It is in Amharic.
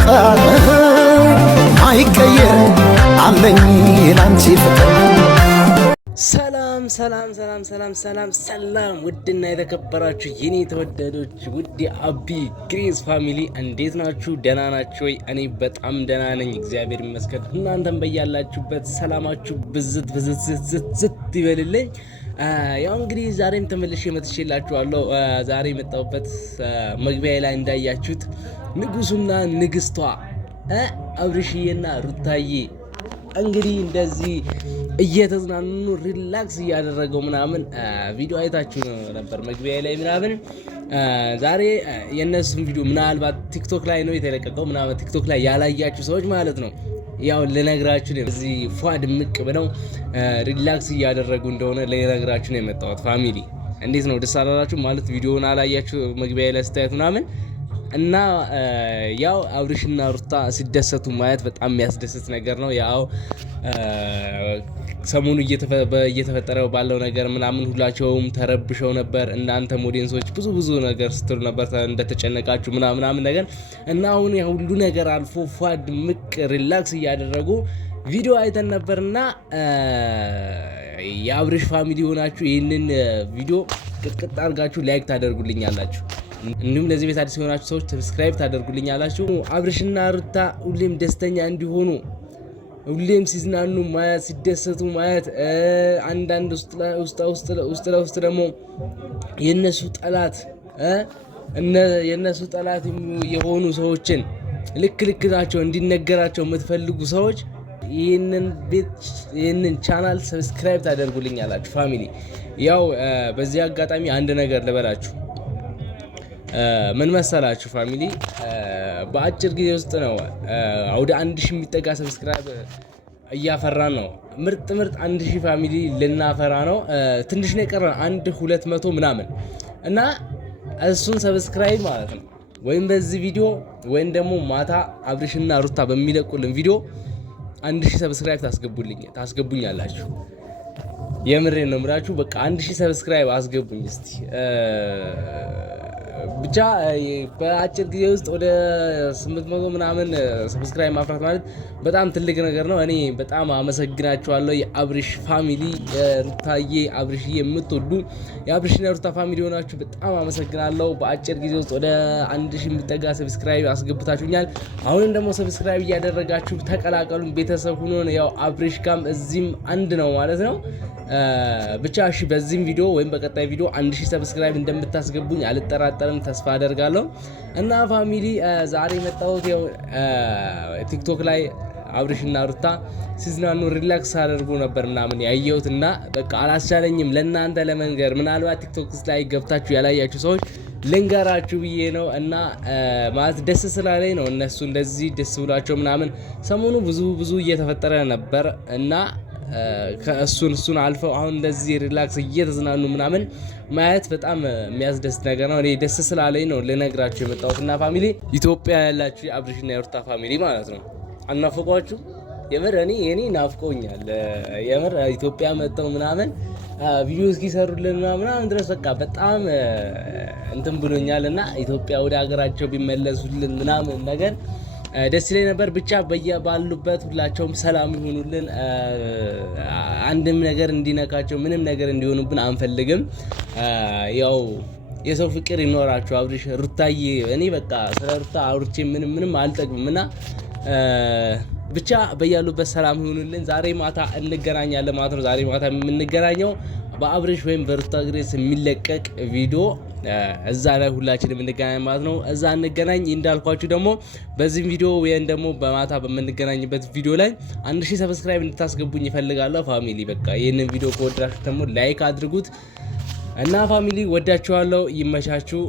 ቃል አይቀየር አለኝ ላንቺ ፍቅር። ሰላም ውድና የተከበራችሁ የኔ ተወዳጆች ውድ አቢ ግሬስ ፋሚሊ እንዴት ናችሁ? ደህና ናችሁ ወይ? እኔ በጣም ደህና ነኝ፣ እግዚአብሔር ይመስገን። እናንተም በያላችሁበት ሰላማችሁ ብዝት ይበልልኝ። ያው እንግዲህ ዛሬም ተመልሼ መጥቼላችኋለሁ። ዛሬ የመጣሁበት መግቢያ ላይ እንዳያችሁት ንጉሱና ንግስቷ አብርሽዬና ሩታዬ እንግዲህ እንደዚህ እየተዝናኑ ሪላክስ እያደረገው ምናምን ቪዲዮ አይታችሁ ነበር መግቢያ ላይ ምናምን። ዛሬ የነሱን ቪዲዮ ምናልባት ቲክቶክ ላይ ነው የተለቀቀው ምናምን፣ ቲክቶክ ላይ ያላያችሁ ሰዎች ማለት ነው ያው ልነግራችሁ ነው። እዚህ ፏ ድምቅ ብለው ሪላክስ እያደረጉ እንደሆነ ልነግራችሁ ነው የመጣሁት። ፋሚሊ እንዴት ነው ደስ አላላችሁ? ማለት ቪዲዮውን አላያችሁ መግቢያ ላይ ስታዩት ምናምን እና ያው አብርሽና ሩታ ሲደሰቱ ማየት በጣም የሚያስደስት ነገር ነው። ያው ሰሞኑ እየተፈጠረ ባለው ነገር ምናምን ሁላቸውም ተረብሸው ነበር። እናንተ ኦዲየንሶች ብዙ ነገር ስትሉ ነበር እንደተጨነቃችሁ ምናምን ነገር እና አሁን ሁሉ ነገር አልፎ ፏ ድምቅ ሪላክስ እያደረጉ ቪዲዮ አይተን ነበርና የአብርሽ ፋሚሊ ሆናችሁ ይህንን ቪዲዮ ቅጥቅጥ አድርጋችሁ ላይክ ታደርጉልኛላችሁ። እንዲሁም ለዚህ ቤት አዲስ የሆናችሁ ሰዎች ሰብስክራይብ ታደርጉልኛላችሁ። አብርሽና ሩታ ሁሌም ደስተኛ እንዲሆኑ፣ ሁሌም ሲዝናኑ ማየት፣ ሲደሰቱ ማየት፣ አንዳንድ ውስጥ ደግሞ የነሱ ጠላት የሆኑ ሰዎችን ልክ ናቸው እንዲነገራቸው የምትፈልጉ ሰዎች ይህንን ቻናል ሰብስክራይብ ታደርጉልኛላችሁ ፋሚሊ። ያው በዚህ አጋጣሚ አንድ ነገር ልበላችሁ። ምን መሰላችሁ ፋሚሊ፣ በአጭር ጊዜ ውስጥ ነው ወደ 1000 የሚጠጋ ሰብስክራይብ እያፈራን ነው። ምርጥ 1000 ፋሚሊ ልናፈራ ነው። ትንሽ ነው የቀረን 200 ምናምን እና እሱን ሰብስክራይብ ማለት ነው ወይም በዚህ ቪዲዮ ወይም ደግሞ ማታ አብርሽና ሩታ በሚለቁልን ቪዲዮ 1000 ሰብስክራይብ ታስገቡኛላችሁ። የምሬን ነው የምላችሁ። በቃ 1000 ሰብስክራይብ አስገቡኝ እስቲ። ብቻ በአጭር ጊዜ ውስጥ ወደ 800 ምናምን ሰብስክራይብ ማፍራት ማለት በጣም ትልቅ ነገር ነው። እኔ በጣም አመሰግናችኋለሁ የአብርሽ ፋሚሊ፣ ሩታዬ አብርሽዬ የምትወዱ የአብርሽና ሩታ ፋሚሊ ሆናችሁ በጣም አመሰግናለሁ። በአጭር ጊዜ ውስጥ ወደ 1000 የሚጠጋ ሰብስክራይብ አስገብታችሁኛል። አሁንም ደግሞ ሰብስክራይብ እያደረጋችሁ ተቀላቀሉን፣ ቤተሰብ ሁኑን። ያው አብርሽ ጋም እዚህም አንድ ነው ማለት ነው። ብቻ እሺ፣ በዚህም ቪዲዮ ወይም በቀጣይ ቪዲዮ 1000 ሰብስክራይብ እንደምታስገቡኝ አልጠራጠርም፣ ተስፋ አደርጋለሁ። እና ፋሚሊ ዛሬ የመጣሁት ያው ቲክቶክ ላይ አብርሽና ሩታ ሲዝናኑ ሪላክስ አድርጎ ነበር ምናምን ያየሁት እና በቃ አላስቻለኝም ለእናንተ ለመንገር። ምናልባት ቲክቶክ ላይ ገብታችሁ ያላያችሁ ሰዎች ልንገራችሁ ብዬ ነው። እና ማለት ደስ ስላለኝ ነው እነሱ እንደዚህ ደስ ብሏቸው ምናምን። ሰሞኑ ብዙ እየተፈጠረ ነበር እና ከእሱን አልፈው አሁን እንደዚህ ሪላክስ እየተዝናኑ ምናምን ማየት በጣም የሚያስደስት ነገር ነው። እኔ ደስ ስላለኝ ነው ልነግራችሁ የመጣሁት። እና ፋሚሊ ኢትዮጵያ ያላችሁ የአብርሽና የሩታ ፋሚሊ ማለት ነው አናፍቋችሁ? የምር እኔ ናፍቆኛል። የምር ኢትዮጵያ መጥተው ምናምን ቪዲዮ እስኪሰሩልን ምናምን ድረስ በቃ በጣም እንትን ብሎኛል። እና ኢትዮጵያ ወደ ሀገራቸው ቢመለሱልን ምናምን ነገር ደስ ይለኝ ነበር። ብቻ ባሉበት ሁላቸውም ሰላም ይሆኑልን። አንድም ነገር እንዲነካቸው ምንም ነገር እንዲሆኑብን አንፈልግም። ያው የሰው ፍቅር ይኖራቸው። አብርሽ ሩታዬ፣ እኔ በቃ ስለ ሩታ አውርቼ ምንም አልጠግብም እና ብቻ በያሉበት ሰላም ይሆኑልን። ዛሬ ማታ እንገናኛለን ማለት ነው። ዛሬ ማታ የምንገናኘው በአብርሽ ወይም በሩታ ግሬስ የሚለቀቅ ቪዲዮ እዛ ላይ ሁላችንም እንገናኝ ማለት ነው። እዛ እንገናኝ። እንዳልኳችሁ ደግሞ በዚህ ቪዲዮ ወይም ደግሞ በማታ በምንገናኝበት ቪዲዮ ላይ 1000 ሰብስክራይብ እንድታስገቡኝ ይፈልጋለሁ ፋሚሊ። በቃ ይህንን ቪዲዮ ከወደዳችሁ ደግሞ ላይክ አድርጉት እና ፋሚሊ ወዳችኋለሁ። ይመቻችሁ።